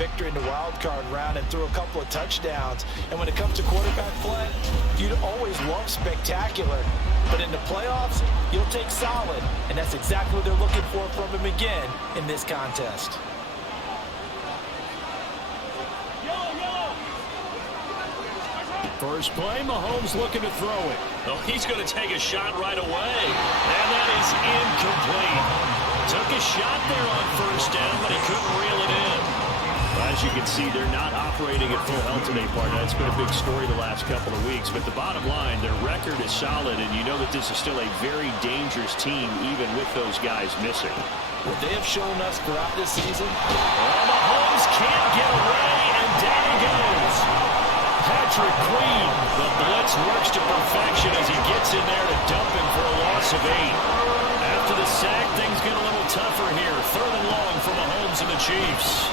victory in the wild card round and threw a couple of touchdowns. And when it comes to quarterback play, you'd always love spectacular. But in the playoffs, you'll take solid. And that's exactly what they're looking for from him again in this contest. First play, Mahomes looking to throw it. Oh, he's going to take a shot right away. And that is incomplete. Took a shot there on first down, but he couldn't reel it in. As you can see, they're not operating at full health today, partner. That's been a big story the last couple of weeks. But the bottom line, their record is solid, and you know that this is still a very dangerous team, even with those guys missing. What they have shown us throughout this season. Well, Mahomes can't get away, and down he goes. Patrick Queen. The blitz works to perfection as he gets in there to dump him for a loss of 8. After the sack, things get a little tougher here. 3rd and long for Mahomes and the Chiefs.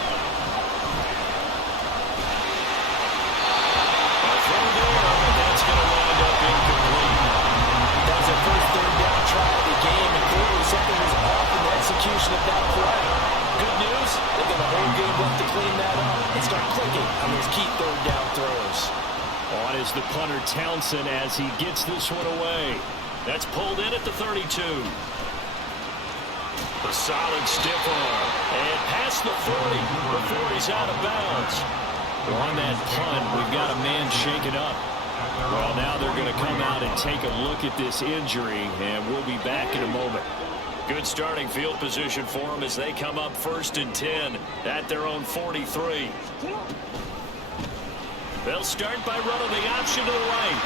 A throw there, but that's going to wind up incomplete. That was their first 3rd down try of the game, and clearly something was off in the execution of that play. Good news, they've got a whole game left to clean that up and start clicking on those key 3rd down throws. On is the punter Townsend as he gets this one away. That's pulled in at the 32. A solid stiff arm. And past the 40 before he's out of bounds. On that punt, we've got a man shaken up. Well, now they're going to come out and take a look at this injury, and we'll be back in a moment. Good starting field position for them as they come up 1st and 10 at their own 43. They'll start by running the option to the right.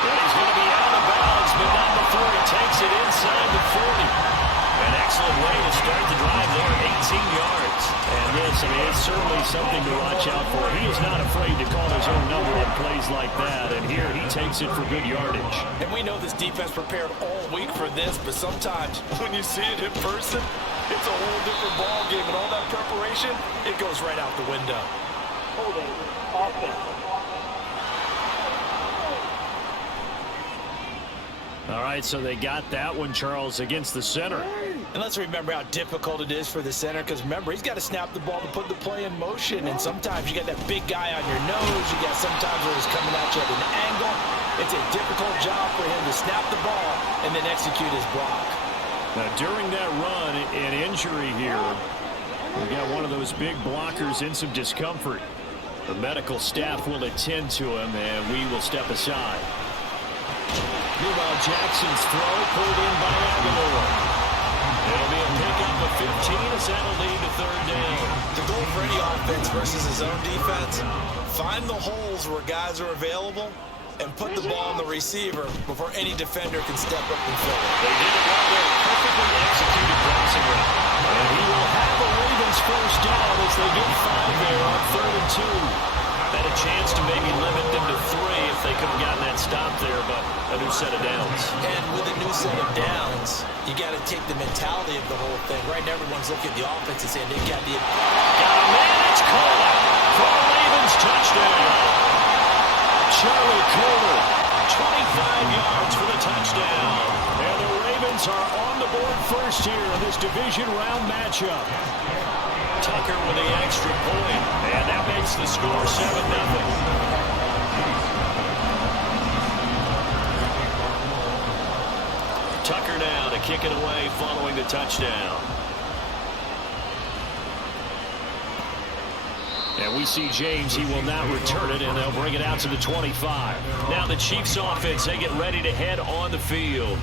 And he's going to be out of bounds, but not before he takes it inside the 40. An excellent way to start the drive there, 18 yards. And this, I mean, it's certainly something to watch out for. He is not afraid to call his own number on plays like that, and here he takes it for good yardage. And we know this defense prepared all week for this, but sometimes when you see it in person, it's a whole different ball game, and all that preparation, it goes right out the window. Holding offense. All right, so they got that one, Charles, against the center. And let's remember how difficult it is for the center, because remember, he's got to snap the ball to put the play in motion, and sometimes you got that big guy on your nose. You got sometimes where he's coming at you at an angle. It's a difficult job for him to snap the ball and then execute his block. Now, during that run, an injury here. We got one of those big blockers in some discomfort. The medical staff will attend to him, and we will step aside. Meanwhile, Jackson's throw pulled in by Aguilar. It'll be a pickup of 15 as that'll lead to 3rd down. The goal for any offense versus his own defense, find the holes where guys are available and put the ball on the receiver before any defender can step up and fill it. They did it right there. Perfectly executed passing route. And he will have the Ravens first down as they get 5 there on 3rd and 2. Had a chance to maybe limit them to 3 if they could have gotten that stop there, but a new set of downs. And with a new set of downs, you got to take the mentality of the whole thing. Right now, everyone's looking at the offense and saying they got the... Got a man, it's caught for a Ravens touchdown. Charlie Coler, 25 yards for the touchdown. And the Ravens are on the board first here in this division round matchup. Tucker with the extra point, and that makes the score 7-0. Tucker now to kick it away following the touchdown. And we see James, he will not return it, and they'll bring it out to the 25. Now the Chiefs offense, they get ready to head on the field.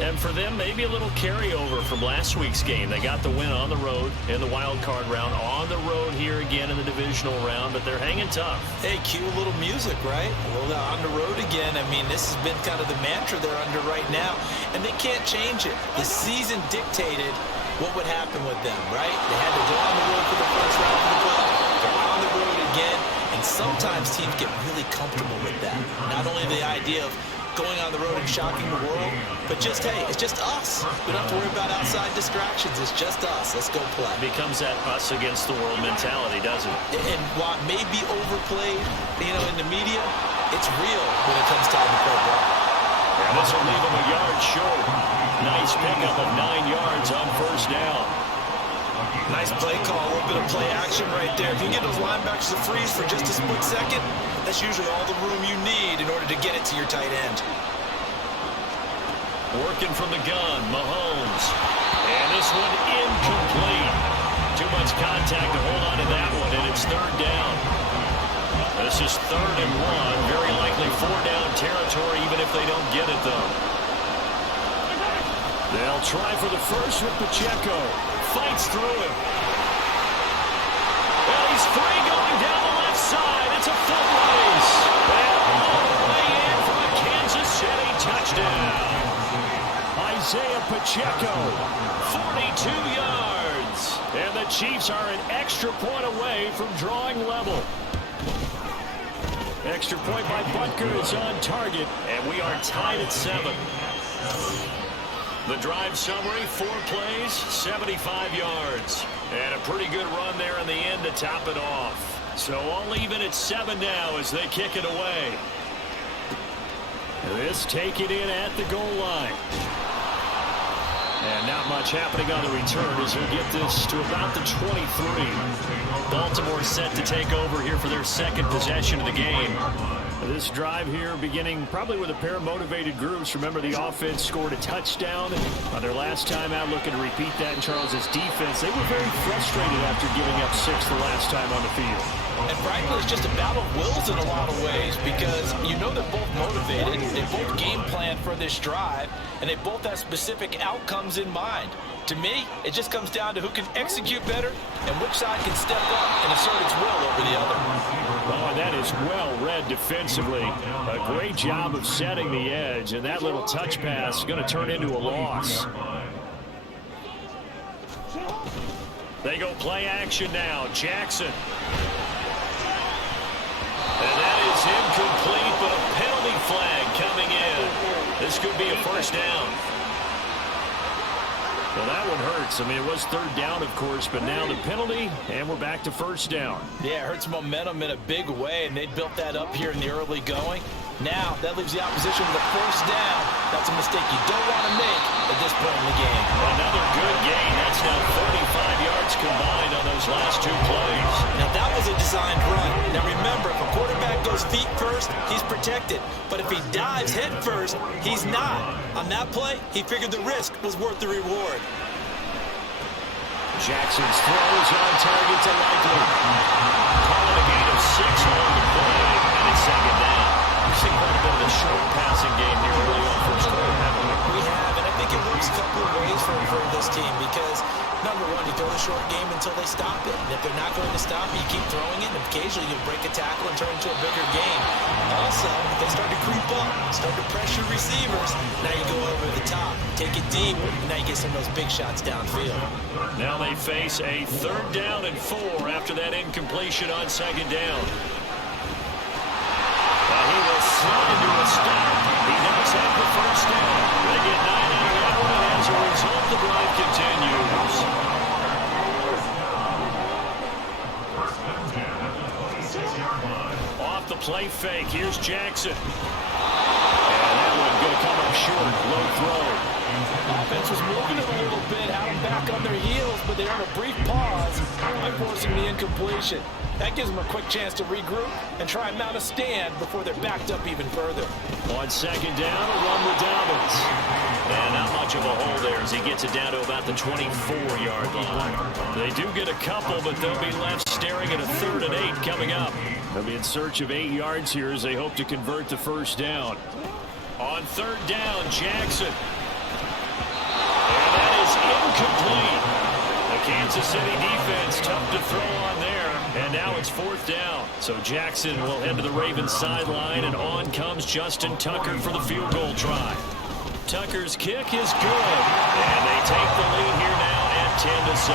And for them, maybe a little carryover from last week's game. They got the win on the road in the wild card round, on the road here again in the divisional round, but they're hanging tough. Hey, cue a little music, right? Well, on the road again. I mean, this has been kind of the mantra they're under right now, and they can't change it. The season dictated what would happen with them, right? They had to go on the road for the first round of the playoffs. They're on the road again, and sometimes teams get really comfortable with that. Not only the idea of going on the road and shocking the world, but just, hey, it's just us. We don't have to worry about outside distractions. It's just us. Let's go play. It becomes that us against the world mentality, doesn't it? And while it may be overplayed, in the media, it's real when it comes time to play ball. And this will leave him a yard short. Nice pickup of 9 yards on first down. Nice play call, a little bit of play action right there. If you get those linebackers to freeze for just a split second, that's usually all the room you need in order to get it to your tight end. Working from the gun, Mahomes. And this one incomplete. Too much contact to hold on to that one, and it's third down. This is 3rd and 1. Very likely 4-down territory, even if they don't get it, though. They'll try for the first with Pacheco. Fights through him. Well, he's free going down the left side. It's a foot race. And all the way in for a Kansas City touchdown. Isaiah Pacheco. 42 yards. And the Chiefs are an extra point away from drawing level. Extra point by Butker is on target. And we are tied at 7. The drive summary, 4 plays, 75 yards. And a pretty good run there in the end to top it off. So all even at 7 now as they kick it away. This taken in at the goal line. And not much happening on the return as he'll get this to about the 23. Baltimore set to take over here for their second possession of the game. This drive here beginning probably with a pair of motivated groups. Remember, the offense scored a touchdown on their last time out, looking to repeat that in Charles's defense. They were very frustrated after giving up 6 the last time on the field. And frankly, it's just a battle of wills in a lot of ways because you know they're both motivated, they both game plan for this drive, and they both have specific outcomes in mind. To me, it just comes down to who can execute better and which side can step up and assert its will over the other. Oh, and that is well read defensively. A great job of setting the edge, and that little touch pass is going to turn into a loss. They go play action now. Jackson. And that is incomplete, but a penalty flag coming in. This could be a first down. Well, that one hurts. I mean, it was 3rd down, of course, but now the penalty, and we're back to first down. Yeah, it hurts momentum in a big way, and they built that up here in the early going. Now, that leaves the opposition with a first down. That's a mistake you don't want to make at this point in the game. Another good gain. That's now 35 yards combined on those last 2 plays. Now, that was a designed run. Now, remember, if a quarterback goes feet first, he's protected. But if he dives head first, he's not. On that play, he figured the risk was worth the reward. Jackson's throw is on target to Likely. Calling a gain of 6 on the play, and it's 2nd down. We've seen quite a bit of a short passing game here early on first quarter, haven't we? We have, and I think it works a couple of ways for this team because, number one, you throw a short game until they stop it. And if they're not going to stop it, you keep throwing it, and occasionally you'll break a tackle and turn it into a bigger game. Also, if they start to creep up, start to pressure receivers, now you go over the top, take it deep, and now you get some of those big shots downfield. Now they face a 3rd down and 4 after that incompletion on 2nd down. He will slide into a stop. He does have the first down. They get 9 out of that one, and as a result, the drive continues. Off the play fake, here's Jackson. And that one going to come up short, low throw. Offense was moving it a little bit, had them back on their heels, but they earned a brief pause by forcing the incompletion. That gives them a quick chance to regroup and try and mount a stand before they're backed up even further. On 2nd down, a run with Dobbins. And not much of a hole there as he gets it down to about the 24-yard line. They do get a couple, but they'll be left staring at a 3rd and 8 coming up. They'll be in search of 8 yards here as they hope to convert the first down. On 3rd down, Jackson. And that is incomplete. The Kansas City defense tough to throw on there. And now it's 4th down. So Jackson will head to the Ravens sideline, and on comes Justin Tucker for the field goal try. Tucker's kick is good. And they take the lead here now at 10-7.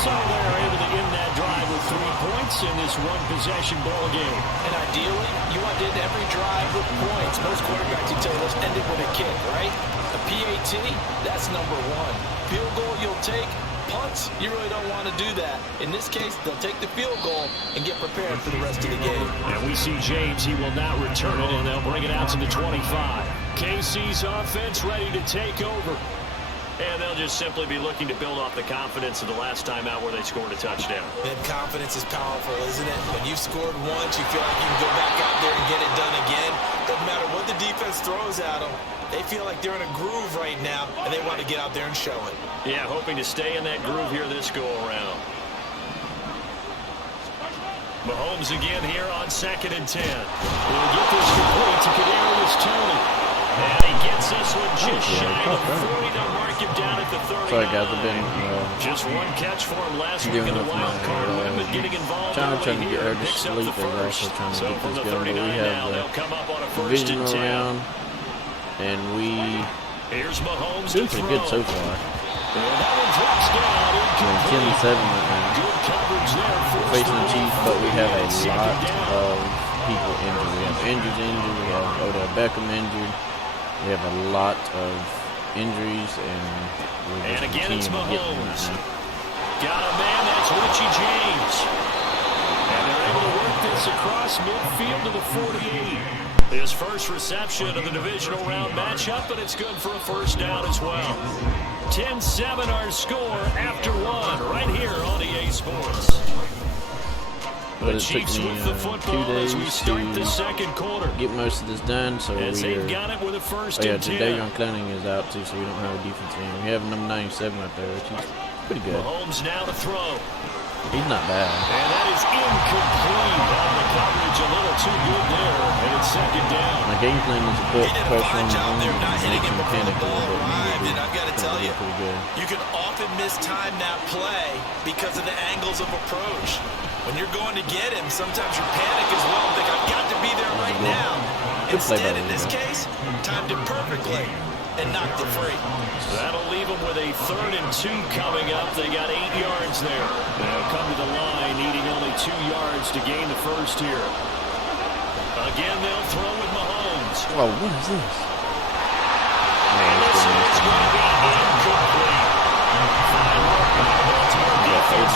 So they're able to end that drive with 3 points in this one-possession ball game. And ideally, you want to end every drive with points. Most quarterbacks, you tell you, let's end it with a kick, right? A PAT, that's number 1. Field goal you'll take. Punts, you really don't want to do that. In this case, they'll take the field goal and get prepared for the rest of the game. And we see James, he will not return it, and they'll bring it out to the 25. KC's offense ready to take over. And they'll just simply be looking to build off the confidence of the last time out where they scored a touchdown. And confidence is powerful, isn't it? When you've scored once, you feel like you can go back out there and get it done again. Doesn't matter what the defense throws at them. They feel like they're in a groove right now, and they want to get out there and show it. Yeah, hoping to stay in that groove here this go-around. Mahomes again here on 2nd and 10. We'll get this complete to Kadarius Toney. And he gets this one just shy of 40. They'll mark him down at the 39. Sorry, guys. I've been just one catch for him last week in the wild card win, but getting involved trying to here, get her to picks up sleep. the They're first. also trying to So get from this the going. But 39 we now, have they'll come up on a 1st division and 10. around, and we Here's Mahomes doing to pretty throw. good so far. And that one drops down. Incomplete. 10-7 right now. Good coverage there. We're facing the Chiefs, but we have a lot of people injured. We have Andrews injured. We have Odell Beckham injured. We have a lot of injuries, and we're just again, it's continuing to get them Mahomes. right now. Got a man, that's Richie James. And they're able to work this across midfield to the 48. His first reception of the divisional round matchup, but it's good for a first down as well. 10-7 our score after one, right here on EA Sports. But The it took Chiefs me with the 2 football as we days start the to second quarter. get most of this done, so As they've we're... got it with a first Oh yeah, and 10. Davion Clowney is out too, so we don't have a defense in. We have number 97 right there, which is pretty good. Mahomes now to throw. He's not bad. And that is incomplete. On the coverage, a little too good there. And it's 2nd down. My game plan is to put He did a pressure on fine the job arm there not and hitting make him him before the panic a ball little bit. arrived, and I've got to tell you, pretty good. you can often mistime that play because of the angles of approach. When you're going to get him, sometimes you panic as well and think, I've got to be there right now. Good play Instead, by in the this guy. case, timed it perfectly and knocked it free. So that'll leave them with a 3rd and 2 coming up. They got 8 yards there. They'll come to the line, needing only 2 yards to gain the first here. Again, they'll throw with Mahomes. Whoa, what is this? And this is going to be incomplete.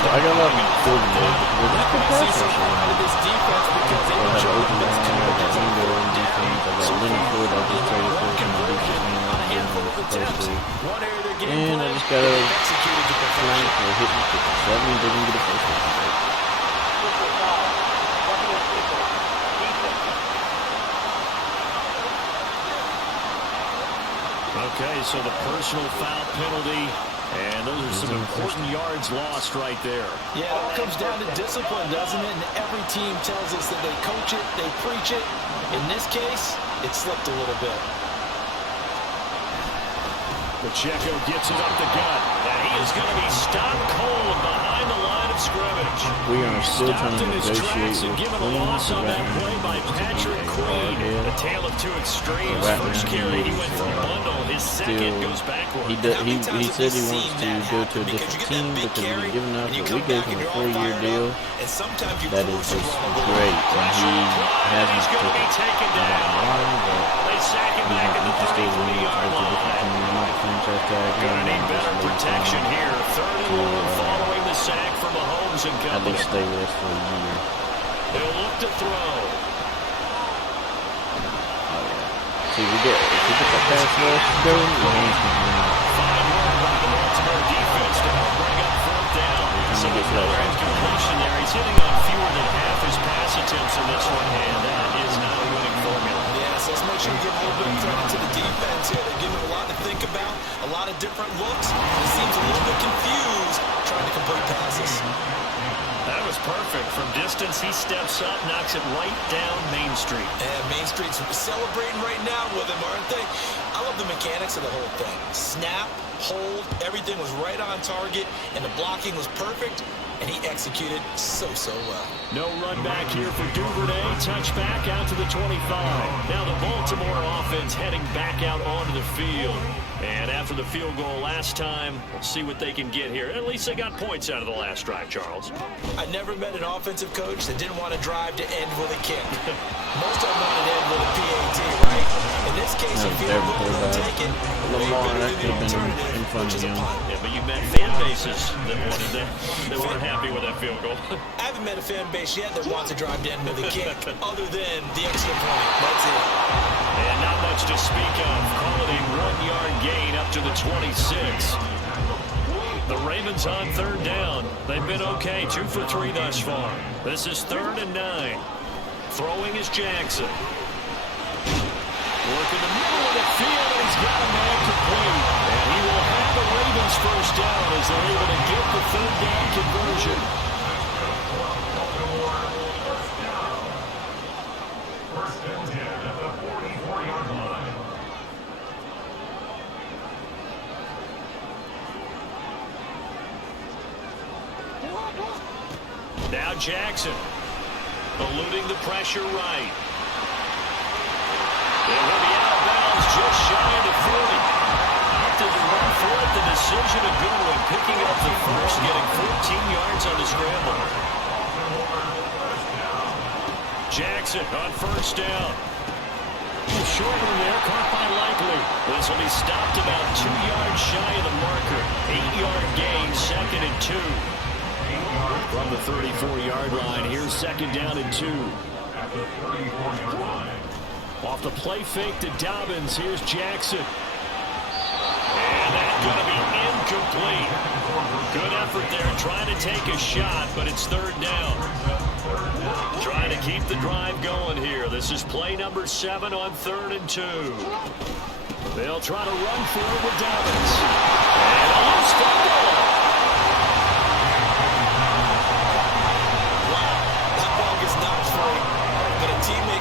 I got a lot of field goals. Was that good pass rush? Out of this defense because they I were had showing open this line, I got defense. Ringo on defense, I got Leonard Ford, I just traded for from the defense man. On a handful of attempts, one area of their game And I plan, just got a executed to perfection. flank for hitting 50. So that means they're going to get a first one. Okay, so the personal foul penalty, and those are some important yards lost right there. Yeah, it all comes down to discipline, doesn't it? And every team tells us that they coach it, they preach it. In this case, it slipped a little bit. Pacheco gets it up the gut, and he is going to be stopped cold behind the line of scrimmage. We are still trying Stopped to in his negotiate tracks and with given a Queen. loss on that play by Patrick Queen. A tale of two extremes. Right First now carry, he he's, went for a bundle. His second goes backward. He said he wants to go to a different team because he's given up, but we gave him a 4-year deal. That is just great, and he hasn't took it. I don't know why, but he's not interested in to go to a different team. I'm not franchise tag. Gonna need better protection here. 3rd and 1 following the sack from Mahomes and At company. least stay with us for a year. They'll look to throw. See, if we get that pass rush going, the hands can win. Fine work by the Baltimore defense to help bring up 4th down. So another incompletion there. He's hitting on fewer than half his pass attempts in this one, and that is not a winning formula. Yeah, so let's make sure we give a little bit of credit to the defense here. They're giving a lot to think about, a lot of different looks. He seems a little bit confused trying to complete passes. That was perfect. From distance, he steps up, knocks it right down Main Street. And Main Street's celebrating right now with him, aren't they? I love the mechanics of the whole thing. Snap, hold, everything was right on target, and the blocking was perfect, and he executed so well. No run back here for Duvernay. Touchback out to the 25. Now the Baltimore offense heading back out onto the field. And after the field goal last time, we'll see what they can get here. At least they got points out of the last drive, Charles. I never met an offensive coach that didn't want to drive to end with a kick. Most of them want to end with a PAT, right? In this case, if you don't take it, Lamar, that could have been in front of him. Yeah, but you met fan bases that wanted that, that weren't happy with that field goal. I haven't met a fan base yet that wants to drive to end with a kick other than the extra point. That's it. And not much much to speak of. Call it a 1-yard gain up to the 26. The Ravens on third down. They've been okay, 2 for 3 thus far. This is 3rd and 9. Throwing is Jackson. Working the middle of the field, and he's got a man complete. And he will have the Ravens first down as they're able to get the 3rd down conversion. Now Jackson, eluding the pressure right. It will be out of bounds just shy of the 40. Opted to run for it. The decision a good one. Picking up the first, getting 14 yards on the scramble. Jackson on first down. Short one there, caught by Likely. This will be stopped about 2 yards shy of the marker. 8-yard gain, 2nd and 2. From the 34-yard line, here's 2nd down and 2. Off the play fake to Dobbins, here's Jackson. And that's going to be incomplete. Good effort there, trying to take a shot, but it's 3rd down. Trying to keep the drive going here. This is play number 7 on 3rd and 2. They'll try to run for it with Dobbins. And a loose football.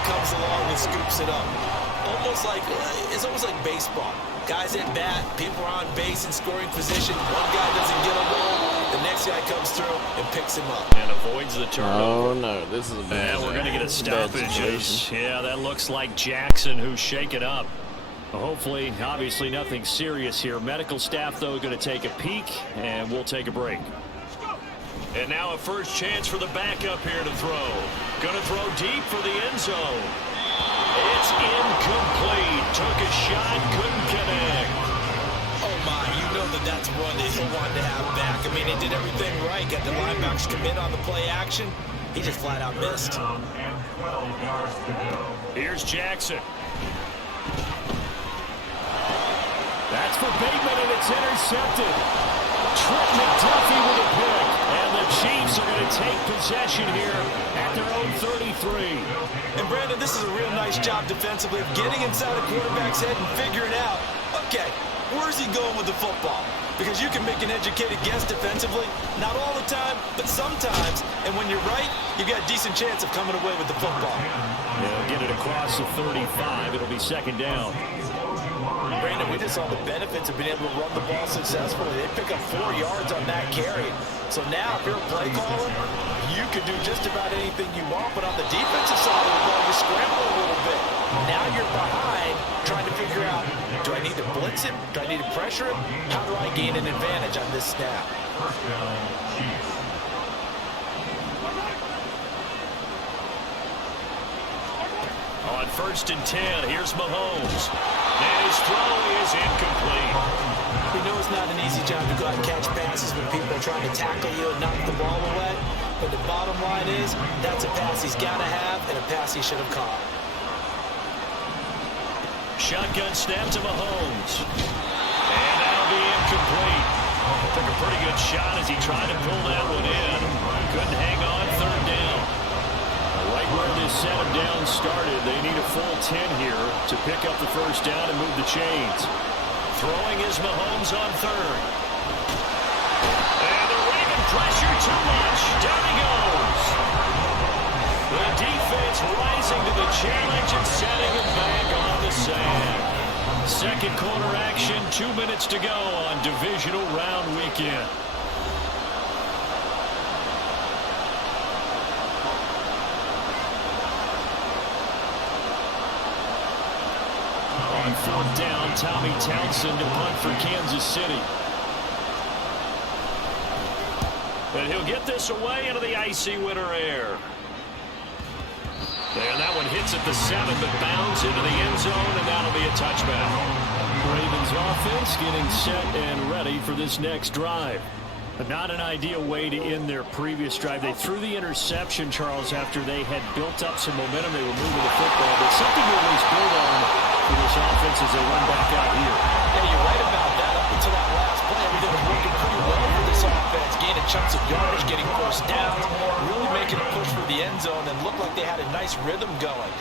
Comes along and scoops it up. It's almost like baseball. Guys at bat, people are on base in scoring position. One guy doesn't get a ball, the next guy comes through and picks him up. And avoids the turnover. Oh no, this is a bad. And we're going to get a stoppage. Yeah, that looks like Jackson who's shaken up. Hopefully, obviously nothing serious here. Medical staff, though, going to take a peek, and we'll take a break. And now a first chance for the backup here to throw. Going to throw deep for the end zone. It's incomplete. Took a shot, couldn't connect. Oh my, you know that's one that he'll want to have back. I mean, he did everything right. Got the linebackers commit on the play action. He just flat out missed. Here's Jackson. That's for Bateman, and it's intercepted. Trent McDuffie with a pick. And the Chiefs are going to take possession here at their own 33. And Brandon, this is a real nice job defensively of getting inside a quarterback's head and figuring out, okay, where's he going with the football? Because you can make an educated guess defensively, not all the time, but sometimes. And when you're right, you've got a decent chance of coming away with the football. They'll get it across the 35. It'll be 2nd down. Brandon, we just saw the benefits of being able to run the ball successfully. They pick up 4 yards on that carry. So now, if you're a play caller, you can do just about anything you want. But on the defensive side of the ball, you scramble a little bit. Now you're behind, trying to figure out, do I need to blitz him? Do I need to pressure him? How do I gain an advantage on this snap? On 1st and 10, here's Mahomes. And his throw is incomplete. We know it's not an easy job to go out and catch passes when people are trying to tackle you and knock the ball away. But the bottom line is, that's a pass he's got to have and a pass he should have caught. Shotgun snap to Mahomes. And that'll be incomplete. Took a pretty good shot as he tried to pull that one in. Couldn't hang on, 3rd down. Right where this set him down started, they need a full 10 here to pick up the first down and move the chains. Throwing is Mahomes on 3rd. And the Raven pressure too much. Down he goes. The defense rising to the challenge and setting him back on the sand. 2nd quarter action, 2 minutes to go on divisional round weekend. On 4th down, Tommy Townsend to punt for Kansas City. And he'll get this away into the icy winter air. There, that one hits at the 7, but bounds into the end zone, and that'll be a touchback. Ravens offense getting set and ready for this next drive. But not an ideal way to end their previous drive. They threw the interception, Charles, after they had built up some momentum. They were moving the football, but something to at least build on for this offense as they run back out here. Yeah, you're right about that. Up until that last play, everything was working pretty well for this offense. Gaining chunks of yardage, getting first downs, really making a push for the end zone, and looked like they had a nice rhythm going.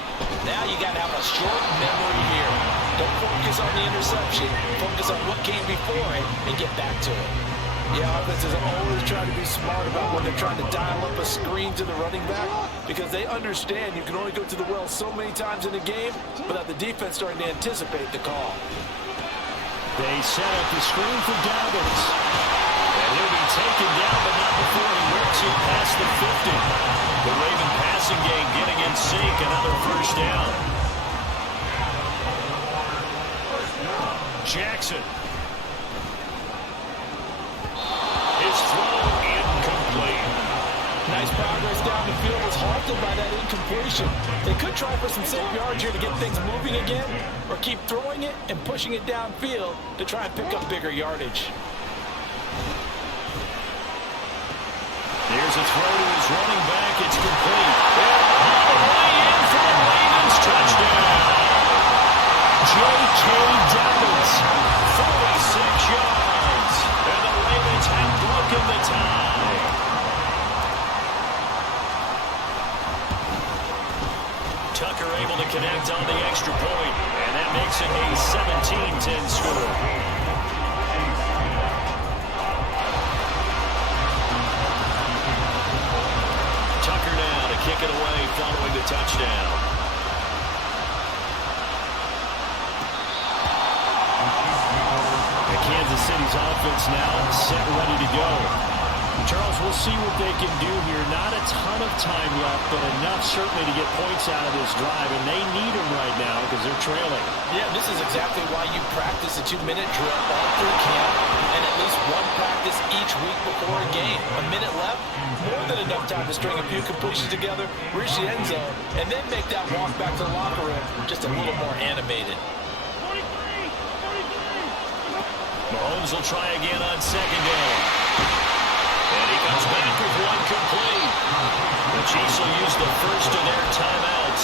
Now you got to have a short memory here. Don't focus on the interception. Focus on what came before it and get back to it. Yeah, offenses always try to be smart about when they're trying to dial up a screen to the running back because they understand you can only go to the well so many times in a game without the defense starting to anticipate the call. They set up the screen for Dobbins. And he'll be taken down, but not before he works it past the 50. The Raven passing game getting in sync, another first down. Jackson. His throw incomplete. Nice progress down the field was halted by that incompletion. They could try for some safe yards here to get things moving again, or keep throwing it and pushing it downfield to try and pick up bigger yardage. There's a throw to his running back. It's complete. And all the way in for the Ravens touchdown. J.K. Dobbins, 46 yards. And the Ravens have broken the tie. Tucker able to connect on the extra point, and that makes it a 17-10 score. Tucker now to kick it away following the touchdown. And Kansas City's offense now set, ready to go. Charles, we'll see what they can do here. Not a ton of time left, but enough certainly to get points out of this drive, and they need them right now because they're trailing. Yeah, this is exactly why you practice a 2-minute drill all through camp and at least one practice each week before a game. A minute left, more than enough time to string a few completions together, reach the end zone, and then make that walk back to the locker room just a little more animated. Mahomes will try again on second down. And he comes back with one complete. The Chiefs will use the first of their timeouts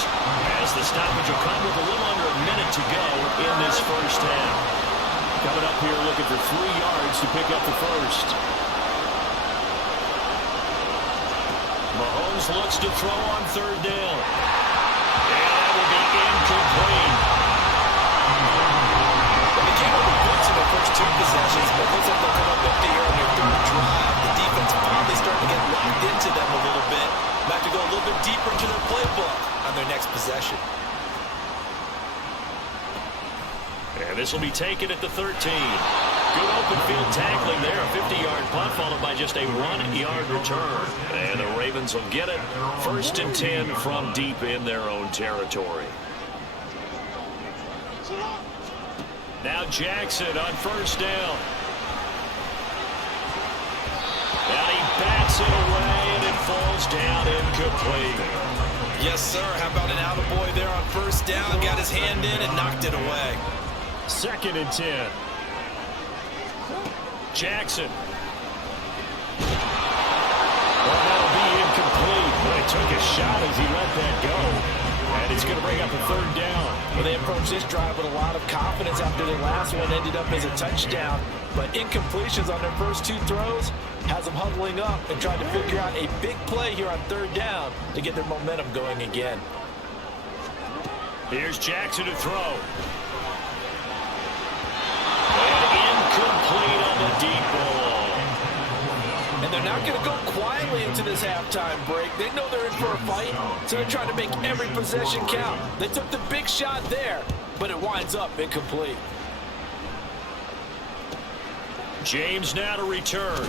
as the stoppage will come with a little under a minute to go in this first half. Coming up here looking for 3 yards to pick up the first. Mahomes looks to throw on third down. And that will be incomplete. They came up with points in their first 2 possessions, but looks like they'll come up empty here on their third drive. The defense finally starting to get locked into them a little bit. Might have to go a little bit deeper into their playbook on their next possession. And this will be taken at the 13. Good open field tackling there. A 50-yard punt followed by just a 1-yard return. And the Ravens will get it. 1st and 10 from deep in their own territory. Now Jackson on first down. And he bats it away, and it falls down incomplete. Yes, sir. How about an attaboy there on first down? Got his hand in and knocked it away. 2nd and 10. Jackson. Well, that'll be incomplete. Boy, took a shot as he let that go. And it's going to bring up a 3rd down. Well, they approached this drive with a lot of confidence after their last one ended up as a touchdown. But incompletions on their first 2 throws has them huddling up and trying to figure out a big play here on 3rd down to get their momentum going again. Here's Jackson to throw. And incomplete on the deep ball. And they're not going to go quietly into this halftime break. They know they're in for a fight, so they're trying to make every possession count. They took the big shot there, but it winds up incomplete. James now to return.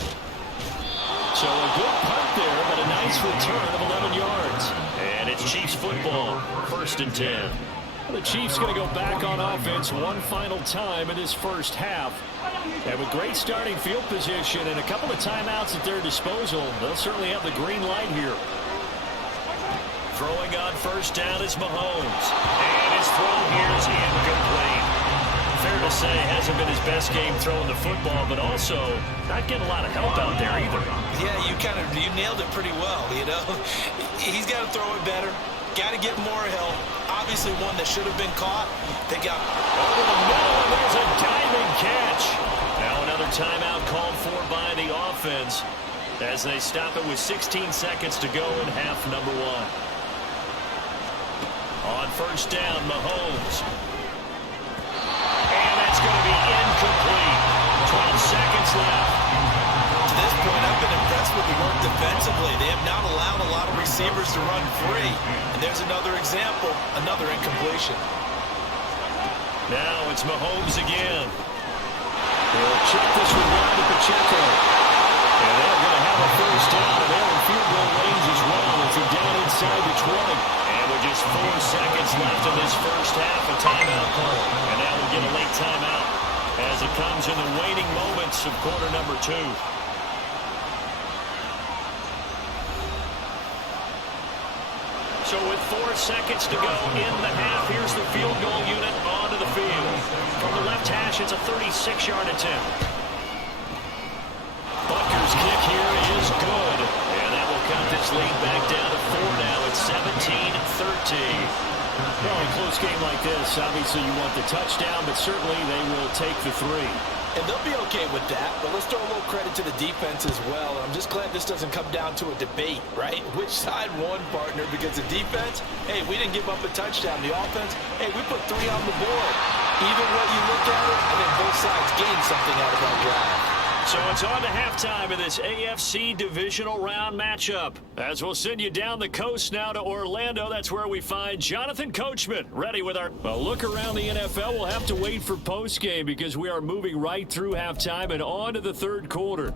So a good punt there, but a nice return of 11 yards. And it's Chiefs football, 1st and 10. The Chiefs going to go back on offense one final time in this first half. And with great starting field position and a couple of timeouts at their disposal, they'll certainly have the green light here. Throwing on first down is Mahomes. And his throw here is incomplete. Fair to say, hasn't been his best game throwing the football, but also not getting a lot of help out there either. Yeah, you nailed it pretty well, you know. He's got to throw it better. got to get more help. Obviously one that should have been caught. They got over the middle, and there's a diving catch. Now another timeout called for by the offense as they stop it with 16 seconds to go in half number one. On first down, Mahomes. And that's going to be incomplete. 12 seconds left. To this point, I've been impressed with the work defensively. They have not allowed a lot of receivers to run free. And there's another example, another incompletion. Now it's Mahomes again. They'll check this one down to Pacheco. And they're going to have a first down, and they're in field goal range as well as they're down inside the 20. And with just 4 seconds left in this first half, a timeout call. And now we'll get a late timeout as it comes in the waning moments of quarter number 2. So with 4 seconds to go in the half, here's the field goal unit onto the field. From the left hash, it's a 36-yard attempt. Butker's kick here is good. And that will cut this lead back down to 4 now. It's 17-13. Well, in a close game like this, obviously you want the touchdown, but certainly they will take the 3. And they'll be okay with that, but let's throw a little credit to the defense as well. And I'm just glad this doesn't come down to a debate, right? Which side won, partner? Because the defense, hey, we didn't give up a touchdown. The offense, hey, we put 3 on the board. Either way you look at it, I think both sides gained something out of that drive. So it's on to halftime of this AFC divisional round matchup. As we'll send you down the coast now to Orlando, that's where we find Jonathan Coachman ready with our look around the NFL. We'll have to wait for postgame because we are moving right through halftime and on to the third quarter.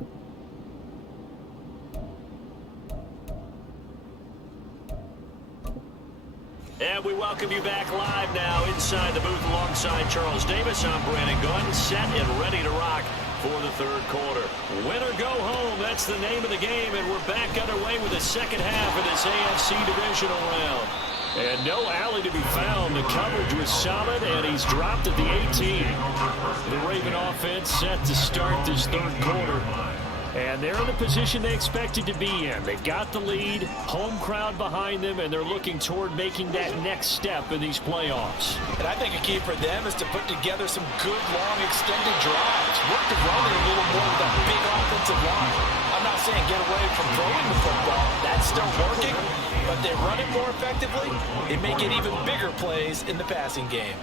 And we welcome you back live now inside the booth alongside Charles Davis. I'm Brandon Gunn, set and ready to rock for the third quarter. Win or go home, that's the name of the game, and we're back underway with the second half of this AFC divisional round. And no alley to be found. The coverage was solid, and he's dropped at the 18. The Raven offense set to start this third quarter. And they're in the position they expected to be in. They got the lead, home crowd behind them, and they're looking toward making that next step in these playoffs. And I think a key for them is to put together some good, long, extended drives. Work the running a little more with that big offensive line. I'm not saying get away from throwing the football. That's still working. But they run it more effectively. They make it even bigger plays in the passing game.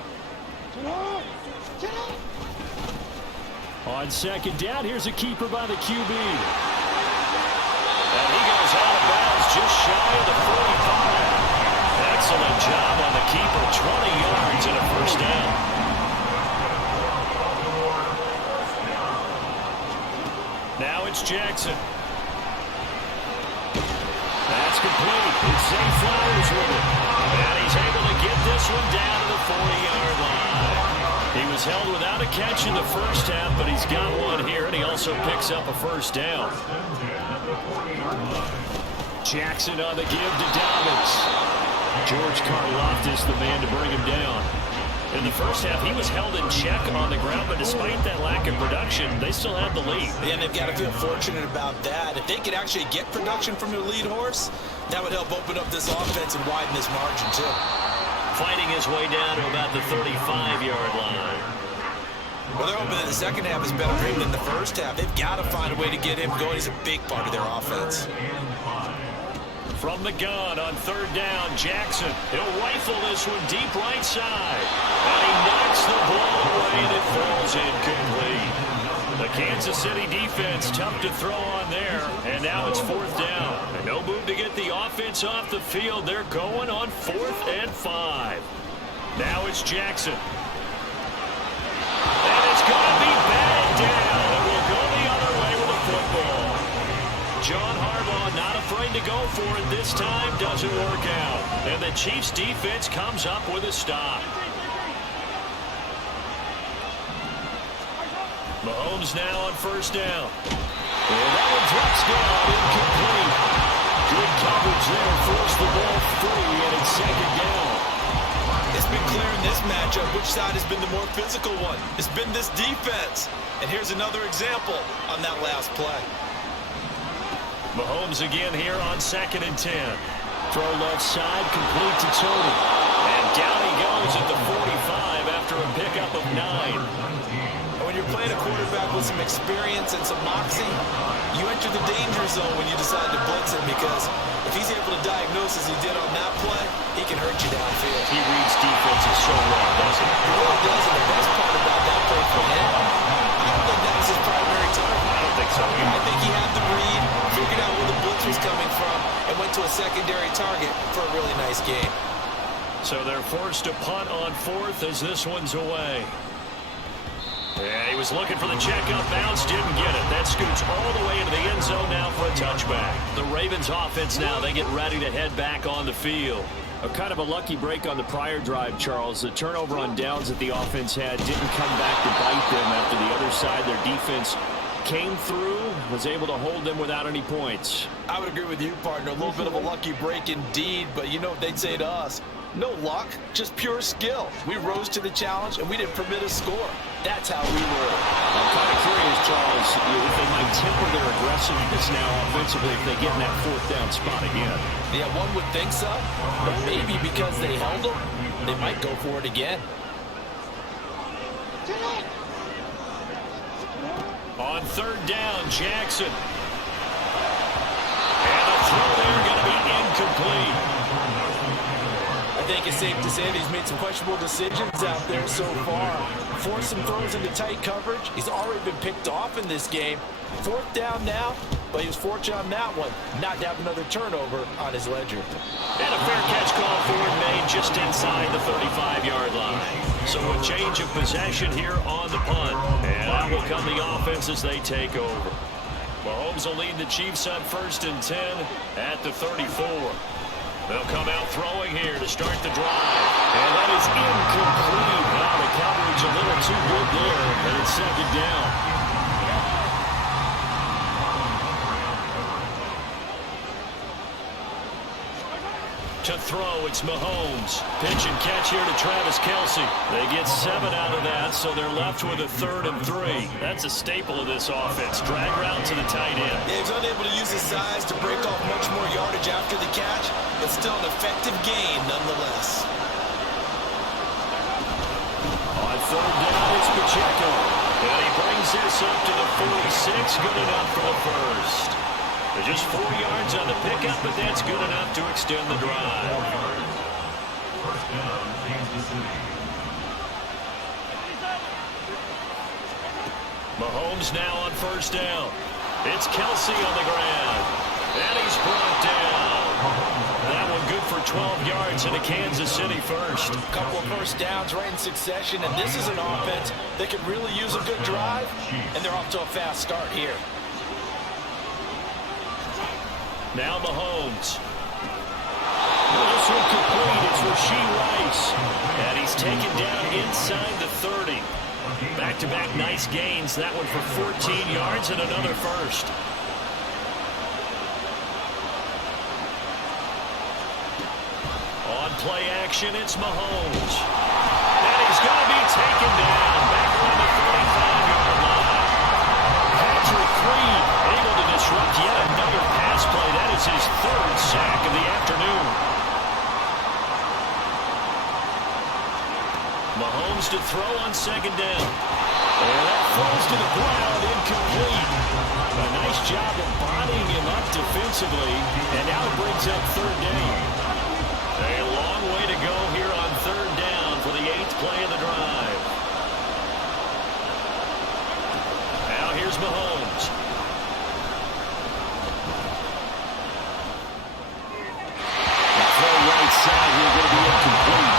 On second down, here's a keeper by the QB. And he goes out of bounds just shy of the 45. Excellent job on the keeper. 20 yards and a first down. Now it's Jackson. That's complete. It's Zay Flowers with it. And he's able to get this one down to the 40-yard line. He was held without a catch in the first half, but he's got one here, and he also picks up a first down. Jackson on the give to Dobbins. George Karlaftis, the man to bring him down. In the first half, he was held in check on the ground, but despite that lack of production, they still have the lead. Yeah, and they've got to feel fortunate about that. If they could actually get production from their lead horse, that would help open up this offense and widen this margin, too. Fighting his way down to about the 35-yard line. Well, they're hoping that the second half is better for him than the first half. They've got to find a way to get him going. He's a big part of their offense. From the gun on third down, Jackson. He'll rifle this one deep right side. And he knocks the ball away, and it falls incomplete. The Kansas City defense tough to throw on there. And now it's fourth down. And no move to get the offense off the field. They're going on 4th and 5. Now it's Jackson. And it's going to be batted down. And we'll go the other way with the football. John Harbaugh not afraid to go for it this time. Doesn't work out. And the Chiefs defense comes up with a stop. Mahomes now on first down. And that one drops down, incomplete. Good coverage there, forced the ball free, and it's second down. It's been clear in this matchup which side has been the more physical one. It's been this defense. And here's another example on that last play. Mahomes again here on 2nd and 10. Throw left side, complete to Tony. And down he goes at the 45 after a pickup of 9. When you're playing a quarterback with some experience and some moxie, you enter the danger zone when you decide to blitz him, because if he's able to diagnose as he did on that play, he can hurt you downfield. He reads defenses so well, doesn't he? He really does, and the best part about that play for him, I don't think that was his primary target. I don't think so either. I think he had the read, figured out where the blitz was coming from, and went to a secondary target for a really nice game. So they're forced to punt on 4th as this one's away. Yeah, he was looking for the check-up bounce, didn't get it. That scoots all the way into the end zone now for a touchback. The Ravens offense now, they get ready to head back on the field. A kind of a lucky break on the prior drive, Charles. The turnover on downs that the offense had didn't come back to bite them after the other side. Their defense came through, was able to hold them without any points. I would agree with you, partner. A little bit of a lucky break indeed, but you know what they'd say to us? No luck, just pure skill. We rose to the challenge, and we didn't permit a score. That's how we were. I'm kind of curious, Charles, if they might temper their aggressiveness now offensively if they get in that 4th down spot again. Yeah, one would think so, but maybe because they held them, they might go for it again. On 3rd down, Jackson. And the throw there going to be incomplete. I think it's safe to say that he's made some questionable decisions out there so far. Forced some throws into tight coverage. He's already been picked off in this game. 4th down now, but he was fortunate on that one not to have another turnover on his ledger. And a fair catch call for him made just inside the 35-yard line. So a change of possession here on the punt. And out will come the offense as they take over. Mahomes will lead the Chiefs on 1st and 10 at the 34. They'll come out throwing here to start the drive. And that is incomplete. Now the coverage a little too good there, and it's 2nd down. To throw, it's Mahomes. Pitch and catch here to Travis Kelce. They get 7 out of that, so they're left with a 3rd and 3. That's a staple of this offense. Drag route to the tight end. Yeah, he's unable to use his size to break off much more yardage after the catch, but still an effective gain nonetheless. On 3rd down, it's Pacheco. And he brings this up to the 46. Good enough for the first. Just 4 yards on the pickup, but that's good enough to extend the drive. Mahomes now on 1st down. It's Kelce on the ground. And he's brought down. That one good for 12 yards into Kansas City first. A couple of first downs right in succession, and this is an offense that could really use a good drive, and they're off to a fast start here. Now Mahomes. This one complete. It's Rashee Rice. And he's taken down inside the 30. Back-to-back nice gains. That one for 14 yards and another first. On play action, it's Mahomes. And he's going to be taken down. Back around the 35-yard line. Patrick Queen able to disrupt yet another pass play. That is his 3rd sack of the afternoon. Mahomes to throw on 2nd down. And that falls to the ground, incomplete. A nice job of bodying him up defensively. And now it brings up 3rd down. A long way to go here on 3rd down for the 8th play of the drive. Now here's Mahomes. Throw right side here, going to be incomplete.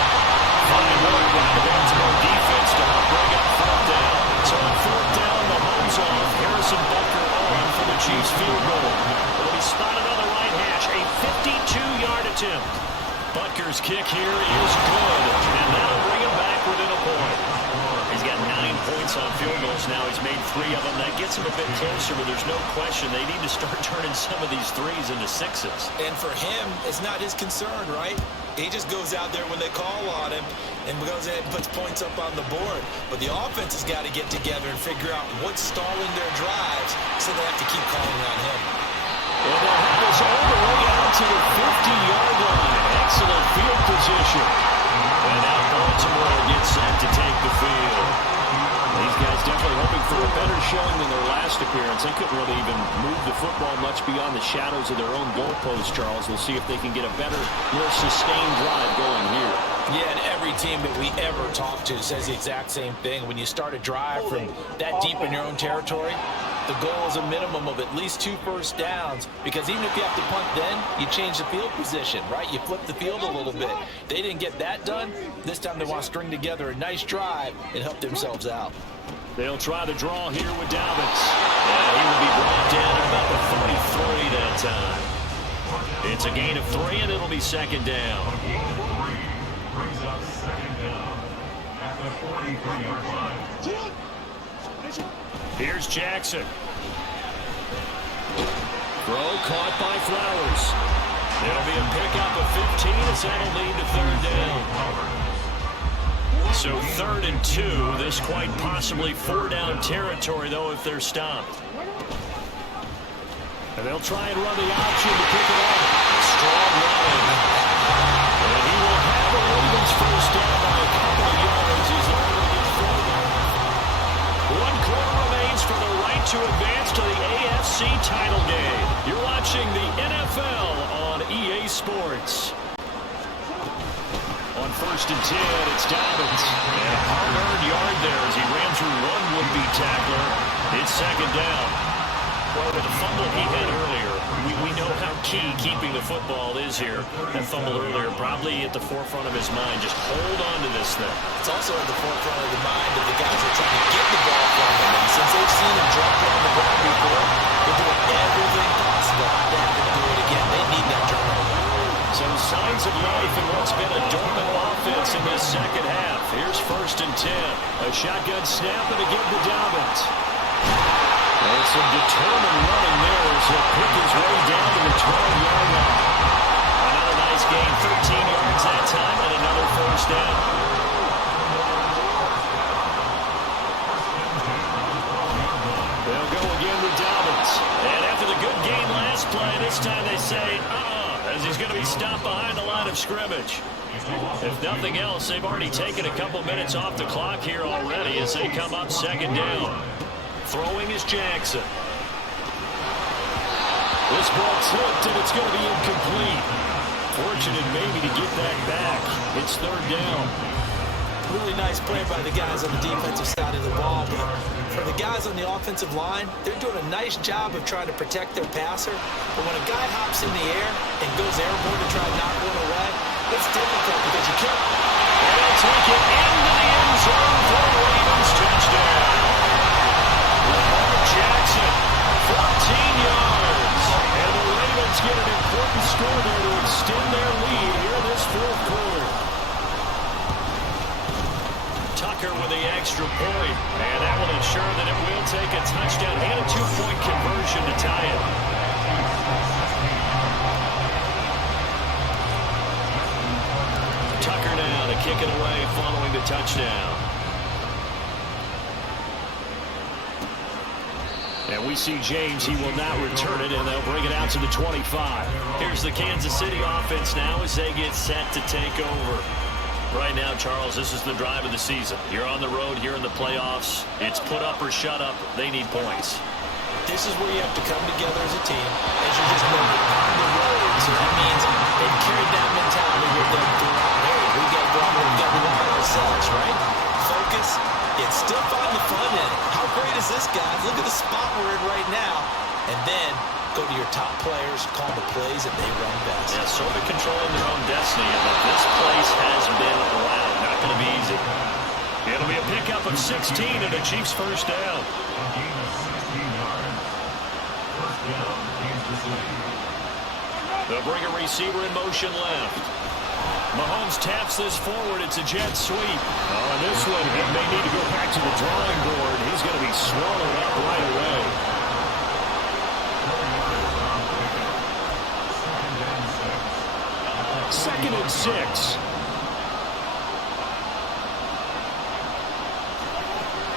Fine work by the Baltimore defense to help bring up 4th down. So on 4th down, Mahomes off, Harrison Butker on for the Chiefs field goal. It'll be spotted on the right hash, a 52-yard attempt. Butker's kick here is good, and that'll bring him back within a point. He's got 9 points on field goals now. He's made 3 of them. That gets him a bit closer, but there's no question they need to start turning some of these 3s into 6s. And for him, it's not his concern, right? He just goes out there when they call on him and goes ahead and puts points up on the board. But the offense has got to get together and figure out what's stalling their drives, so they have to keep calling on him. And they'll have this all the way out to the 50-yard showing in their last appearance. They couldn't really even move the football much beyond the shadows of their own goalpost, Charles. We'll see if they can get a better, more sustained drive going here. Yeah, and every team that we ever talk to says the exact same thing. When you start a drive from that deep in your own territory, the goal is a minimum of at least 2 first downs, because even if you have to punt then, you change the field position, right? You flip the field a little bit. They didn't get that done. This time they want to string together a nice drive and help themselves out. They'll try the draw here with Dobbins. And he will be brought down at about the 33 that time. It's a gain of 3, and it'll be second down. Brings up second down at the 43-yard line. Here's Jackson. Throw caught by Flowers. It'll be a pickup of 15 as that'll lead to third down. So 3rd and 2. This quite possibly 4-down territory, though, if they're stopped. And they'll try and run the option to pick it up. Strong running. And he will have the Ravens first down by a couple of yards. He's already at 4. 1 quarter remains for the right to advance to the AFC title game. You're watching the NFL on EA Sports. On 1st and 10, it's Dobbins. And a hard-earned yard there as he ran through one would-be tackler. It's second down. Well, with the fumble he had earlier, we know how key keeping the football is here. That fumble earlier probably at the forefront of his mind. Just hold on to this thing. It's also at the forefront of the mind of the guys that are trying to get the ball from him. And since they've seen him drop it on the ground before, they're doing everything possible not to have him do it again. They need that turnover. So signs of life in what's been a dormant offense in this second half. Here's 1st and 10. A shotgun snap and a give to Dobbins. And some determined running there as he'll pick his way down to the 12-yard line. Another nice gain, 13 yards that time, and another first down. They'll go again with Dobbins. And after the good gain last play, this time they say, as he's going to be stopped behind the line of scrimmage. If nothing else, they've already taken a couple minutes off the clock here already as they come up second down. Throwing is Jackson. This ball tipped, and it's going to be incomplete. Fortunate maybe to get that back. It's third down. Really nice play by the guys on the defensive side of the ball. But for the guys on the offensive line, they're doing a nice job of trying to protect their passer. But when a guy hops in the air and goes airborne to try to knock one away, it's difficult because you can't. And they'll take it into the end zone for a Ravens touchdown. Jackson, 14 yards. And the Ravens get an important score there to extend their lead here in this 4th quarter. Tucker with the extra point. And that will ensure that it will take a touchdown and a 2-point conversion to tie it. Tucker now to kick it away following the touchdown. And we see James, he will not return it, and they'll bring it out to the 25. Here's the Kansas City offense now as they get set to take over. Right now, Charles, this is the drive of the season. You're on the road here in the playoffs. It's put up or shut up. They need points. This is where you have to come together as a team, as you just noted, on the road. So that means they've carried that mentality with them throughout. Hey, we got to go out and get one by ourselves, right? Focus. It's still find the fun in it. How great is this, guys? Look at the spot we're in right now. And then go to your top players, call the plays that they run best. Yeah, sort of controlling their own destiny. But this place has been loud. Not going to be easy. It'll be a pickup of 16 and a Chiefs first down. They'll bring a receiver in motion left. Mahomes taps this forward. It's a jet sweep. Oh, and this one, he may need to go back to the drawing board. He's going to be swallowed up right away. Second and 6.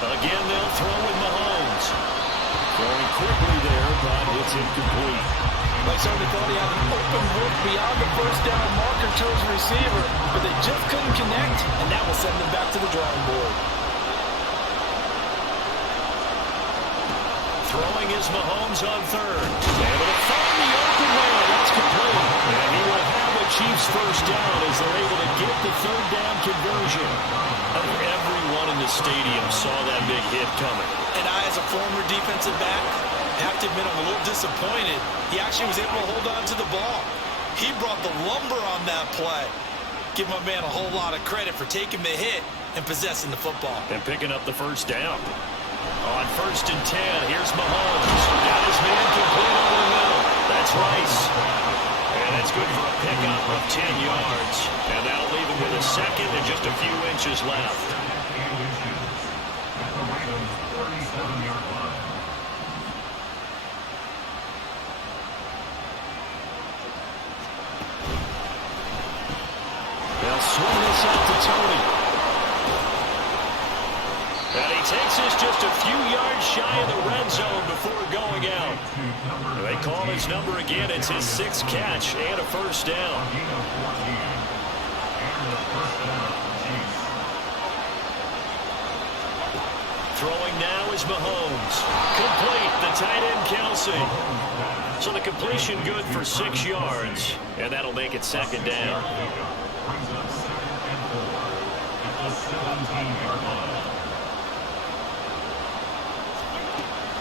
Again, they'll throw with Mahomes. Throwing quickly there, but it's incomplete. Like somebody thought he had an open look beyond the first down marker to his receiver, but they just couldn't connect, and that will send them back to the drawing board. Throwing is Mahomes on third. Able to find the open man. That's complete. And he will have a Chiefs first down as they're able to get the third down conversion. Everyone in the stadium saw that big hit coming. And I, as a former defensive back, have to admit I'm a little disappointed. He actually was able to hold on to the ball. He brought the lumber on that play. Give my man a whole lot of credit for taking the hit and possessing the football. And picking up the first down. On 1st and 10, here's Mahomes. Got his man complete over the middle. That's Rice. And that's good for a pickup of 10 yards. And that'll leave him with a second and just a few inches left. They'll swing this out to Tony. And he takes us just a few yards shy of the red zone before going out. They call his number again. It's his 6th catch and a first down. Throwing now is Mahomes. Complete, the tight end Kelsey. So the completion good for 6 yards. And that'll make it 2nd down.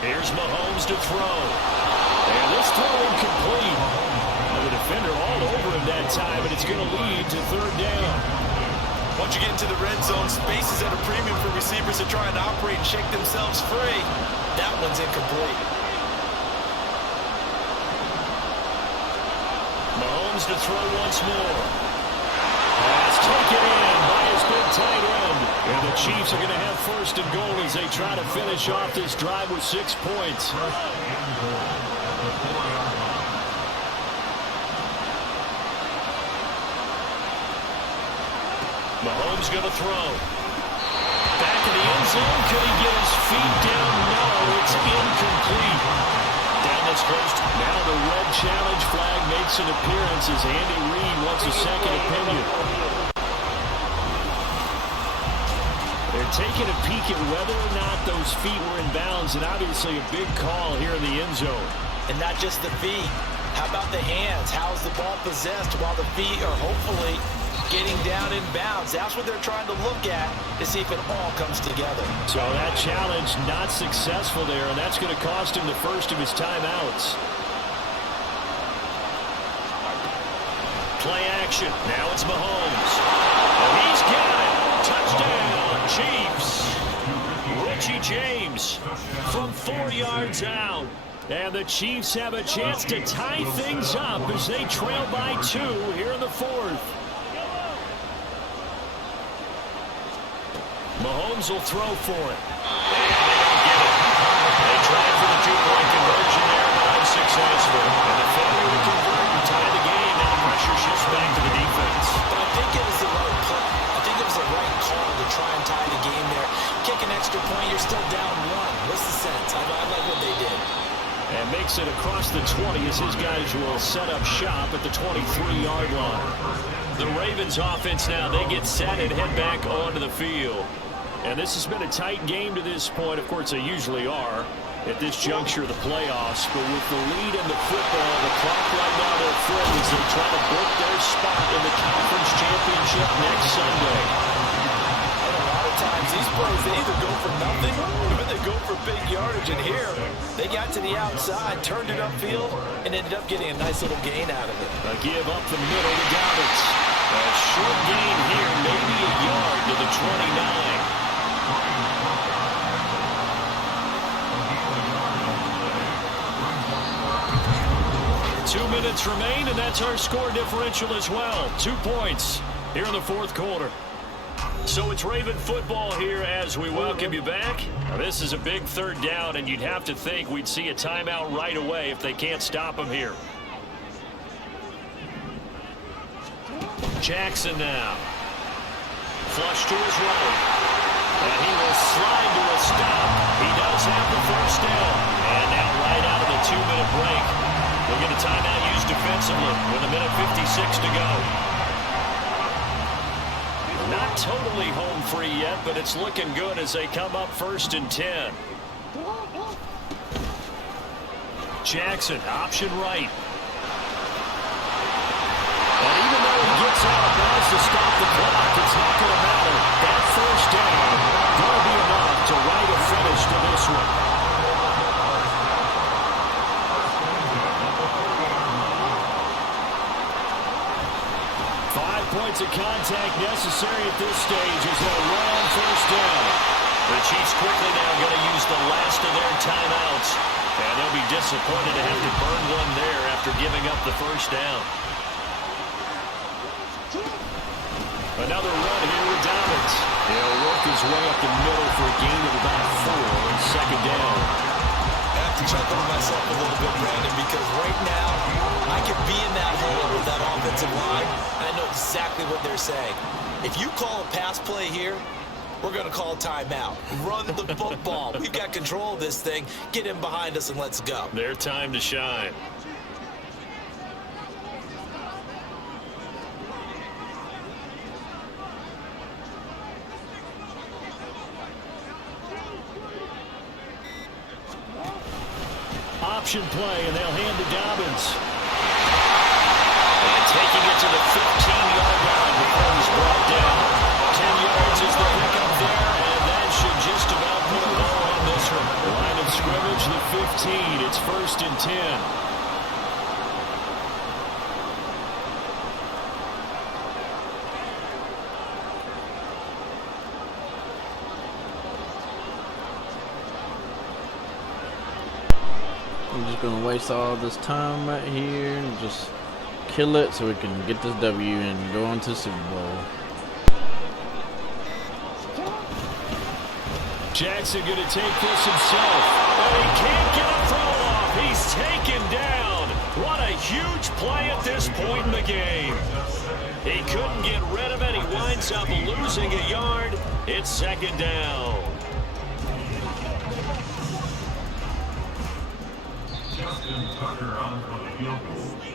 Here's Mahomes to throw. And this throw incomplete. The defender all over him that time, but it's going to lead to 3rd down. Once you get into the red zone, space is at a premium for receivers to try and operate and shake themselves free. That one's incomplete. Mahomes to throw once more. Pass taken in by his big tight end. And the Chiefs are going to have 1st and goal as they try to finish off this drive with 6 points. Mahomes going to throw. Back in the end zone. Could he get his feet down? No, it's incomplete. Down this first. Now the red challenge flag makes an appearance as Andy Reid wants a second opinion. They're taking a peek at whether or not those feet were in bounds, and obviously a big call here in the end zone. And not just the feet. How about the hands? How's the ball possessed while the feet are hopefully getting down in bounds? That's what they're trying to look at to see if it all comes together. So that challenge not successful there, and that's going to cost him the first of his timeouts. Play action. Now it's Mahomes. And he's got it. Touchdown, Chiefs. Richie James from 4 yards out. And the Chiefs have a chance to tie things up as they trail by 2 here in the 4th. Mahomes will throw for it. And they don't get it. They tried for the 2-point conversion there, but unsuccessful. And the failure to convert and tie the game, and the pressure shifts back to the defense. But I think it was the right play. I think it was the right call to try and tie the game there. Kick an extra point, you're still down 1. What's the sense? I like what they did. And makes it across the 20 as his guys will set up shop at the 23-yard line. The Ravens offense now, they get set and head back onto the field. And this has been a tight game to this point. Of course, they usually are at this juncture of the playoffs. But with the lead in the football, the clock right now their friend as they try to book their spot in the conference championship next Sunday. And a lot of times these plays, they either go for nothing or they go for big yardage. And here, they got to the outside, turned it upfield, and ended up getting a nice little gain out of it. A give up the middle to Dobbins. A short gain here, maybe a yard to the 29. 2 minutes remain, and that's our score differential as well. 2 points here in the 4th quarter. So it's Raven football here as we welcome you back. Now, this is a big 3rd down, and you'd have to think we'd see a timeout right away if they can't stop them here. Jackson now. Flush to his right. And he will slide to a stop. He does have the first down. And now right out of the 2-minute break, we'll get a timeout used defensively with 1:56 to go. Not totally home free yet, but it's looking good as they come up 1st and 10. Jackson, option right. And even though he gets out of bounds to stop the clock, it's not going to matter. That first down going to be enough to write a finish to this one. 5 points of contact necessary at this stage as they'll run on first down. The Chiefs quickly now going to use the last of their timeouts. And they'll be disappointed to have to burn one there after giving up the first down. Another run here with Dobbins. He'll work his way up the middle for a gain of about 4 on second down. I have to chuckle to myself a little bit, Brandon, because right now I could be in that hole with that offensive line, and I know exactly what they're saying. If you call a pass play here, we're going to call a timeout. Run the football. We've got control of this thing. Get in behind us and let's go. Their time to shine. Option play, and they'll hand to Dobbins. And taking it to the 15-yard line before he's brought down. 10 yards is the pickup there, and that should just about put a ball on this one. Line of scrimmage, the 15. It's 1st and 10. I'm just going to waste all this time right here and just kill it so we can get this W and go on to Super Bowl. Jackson going to take this himself. And he can't get a throw off. He's taken down. What a huge play at this point in the game. He couldn't get rid of it. He winds up losing a yard. It's 2nd down.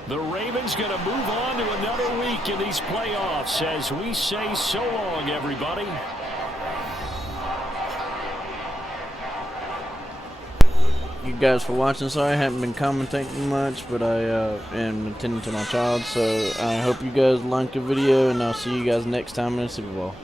The Ravens going to move on to another week in these playoffs as we say so long, everybody. You guys for watching. Sorry I haven't been commentating much, but I am attending to my child. So I hope you guys liked the video, and I'll see you guys next time in the Super Bowl.